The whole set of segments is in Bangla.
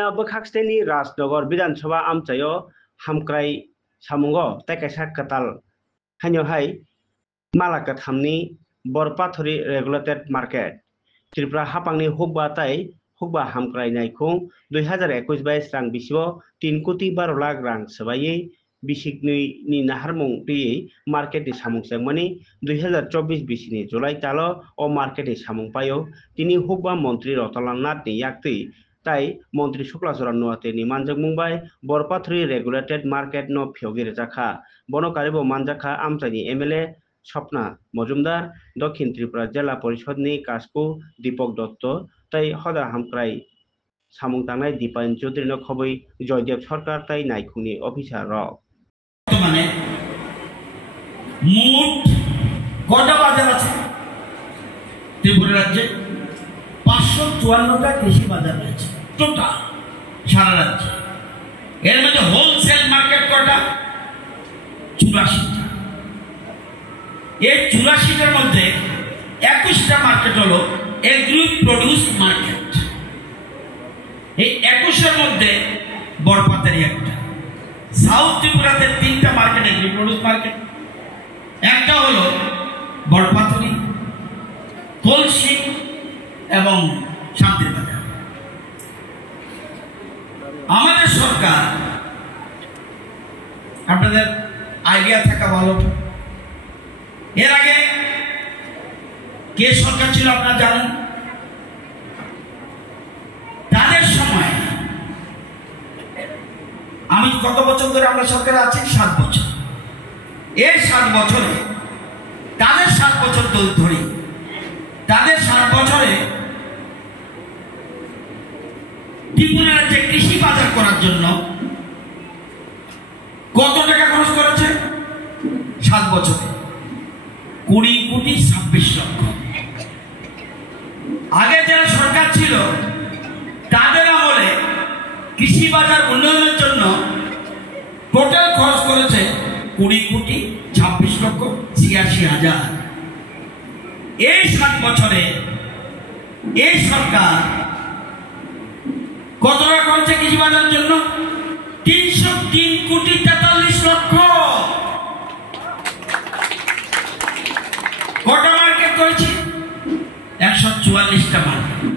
Bokhakseni Rajnagar Bidansabha Amchayo Hamkrai Samungo Tekaisa Katal Hanyohai Malaka Thamni Borpathori Regulated Market Tripura Hapangni Hukba Tai Hukba Hamkrai Naikung 2021 bai Srang Bisio 3 Koti 12 Lakh Rang Sabayi Bisikni ni Naharmung Ti Market di Samung Sengmani 2024 Bisini Julai Talo o Market di Samung Payo Tini Hukba Montri Rotalanat ni Yakti Tai Montri Shuklasora Nuate ni Manjak Mumbai Borpathori Regulated Market no Pyogir Jakha Bono Karibo Manjaka Amchani MLA Swapna Mojumdar Dokhin Tripura Jela Porishod Kasku Dipok Dotto Tai Hoda Hamkrai Samung Tangnai Dipan Chaudhary no Khoboi Joydev Sarkar Tai Naikungni Officer Rok বর্তমানে মোট কটা বাজার আছে ত্রিপুরা রাজ্যে 554টা কৃষি বাজার রয়েছে টোটাল সারা রাজ্যে এর মধ্যে হোলসেল মার্কেট কটা 84টা এই 84টার মধ্যে 21টা মার্কেট হলো এগ্রি প্রোডিউস মার্কেট এই 21এর মধ্যে বড়পাতারি একটা সাউথ ত্রিপুরাতে 3টা মার্কেট এগ্রি প্রোডিউস মার্কেট একটা হলো বড়পাথরি কলসি এবং শান্তিরবাজার আমাদের সরকার আপনাদের আইডিয়া থাকা ভালো এর আগে কে সরকার ছিল আপনারা জানেন তাদের সময় আমি কত বছর ধরে আমরা সরকারে আছি 7 বছর এই 7 বছরে তাদের 7 বছর ধরে তাদের 7 বছরে ত্রিপুরা রাজ্যে কৃষি বাজার করার জন্য কত টাকা খরচ করেছে 7 বছরে 20 কোটি 26 লক্ষ আগে যারা সরকার ছিল তাদের আমলে কৃষি বাজার উন্নয়নের জন্য টোটাল খরচ করেছে 20 কোটি 26 লক্ষ 86 হাজার এই 7 বছরে এই সরকার কত টাকা করেছে কৃষি বাজারের জন্য 303 কোটি 43 লক্ষ কটা মার্কেট করেছে 144টা মার্কেট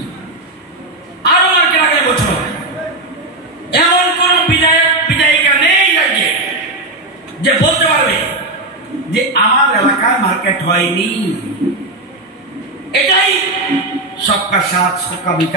আরো মার্কেট আগের বছর এমন কোন বিধায়িকা নেই রাজ্যে যে বলতে পারবে যে আমার এলাকায় মার্কেট হয়নি এটাই সবকা সাথ সবকা বিকাশ